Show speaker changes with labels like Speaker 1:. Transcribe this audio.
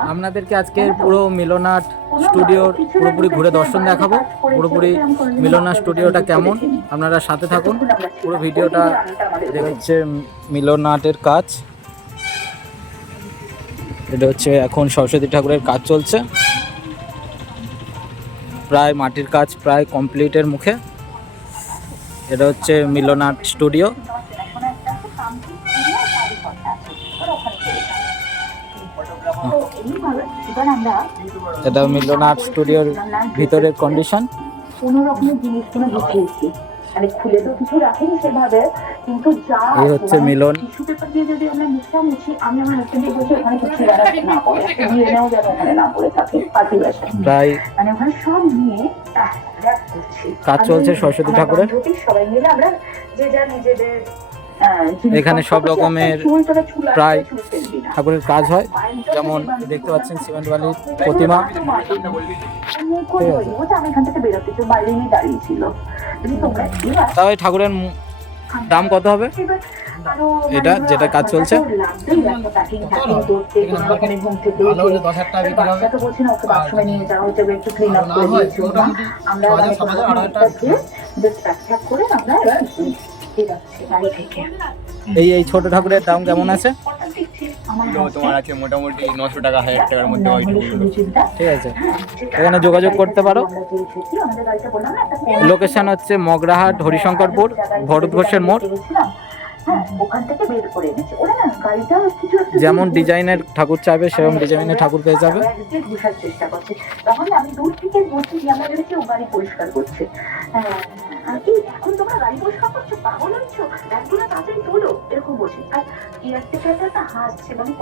Speaker 1: আপনাদেরকে আজকে পুরো মিলনাট স্টুডিওর পুরোপুরি ঘুরে দর্শন দেখাবো। পুরোপুরি মিলনাট স্টুডিওটা কেমন? আপনারা সাথে থাকুন। পুরো ভিডিওটা হচ্ছে মিলনাটের কাজ। এটা হচ্ছে এখন সরস্বতী ঠাকুরের কাজ চলছে। প্রায় মাটির কাজ প্রায় কমপ্লিটের মুখে। এটা হচ্ছে মিলনাট স্টুডিও।
Speaker 2: এবার
Speaker 1: মিলন আর্ট স্টুডিওর ভিতরের কন্ডিশন
Speaker 2: কোনো রকমের জিনিসগুলো গুছিয়েছি মানে খুলে তো কিছু রাখিনি সেভাবে কিন্তু যা
Speaker 1: এই হচ্ছে মিলন।
Speaker 2: টিস্যু পেপার দিয়ে যদি আমরা আমি আমার হাজবেন্ডে ওখানে কিছু না যেন ওখানে না পড়ে থাকে পাতি বাসা
Speaker 1: প্রায়
Speaker 2: মানে ওখানে সব নিয়ে।
Speaker 1: কাজ চলছে সরস্বতী ঠাকুরের।
Speaker 2: সবাই মিলে আমরা যে যা নিজেদের
Speaker 1: এখানে সব রকমের প্রায়। ঠাকুরের কাজ হয়। যেমন দেখতে পাচ্ছেন সিমেন্ট বালির প্রতিমা। ঠিক আছে।
Speaker 2: ওটা আমি এখান থেকে বেরোতে তো বাইরেই দাঁড়িয়েছিল যদি তোমরা এবার
Speaker 1: তাও ঠাকুরের দাম কত হবে? এটা
Speaker 2: মানে
Speaker 1: যেটা কাজ চলছে?
Speaker 2: আমরা বাড়ি থেকে।
Speaker 1: এই এই ছোট ঠাকুরের দাম কেমন আছে
Speaker 3: তো তোমার আছে মোটামুটি নশো টাকা হাজার টাকার মধ্যে
Speaker 2: সুরুচিটা,
Speaker 1: ঠিক আছে
Speaker 2: হ্যাঁ,
Speaker 1: এখানে যোগাযোগ করতে পারো লোকেশন হচ্ছে মগরাহাট হরিশঙ্করপুর ভরত ঘোষের মোড়
Speaker 2: গেছিলাম। হ্যাঁ, ওখান থেকে বের করে এনেছে ওরা না গাড়িটা কিছু একটা
Speaker 1: যেমন ডিজাইনের ঠাকুর চাইবে সেরকম ডিজাইনের ঠাকুর পেয়ে যাবে
Speaker 2: চেষ্টা করছে তখন আমি দূর থেকে বলছি আমরা পরিষ্কার করছে এখন তোমরা গাড়ি পরিষ্কার করছ পাগল হচ্ছ ব্যাগগুলো তাড়াতাড়ি তোলো, এরকম বলছে আর একটা হাসছে মানে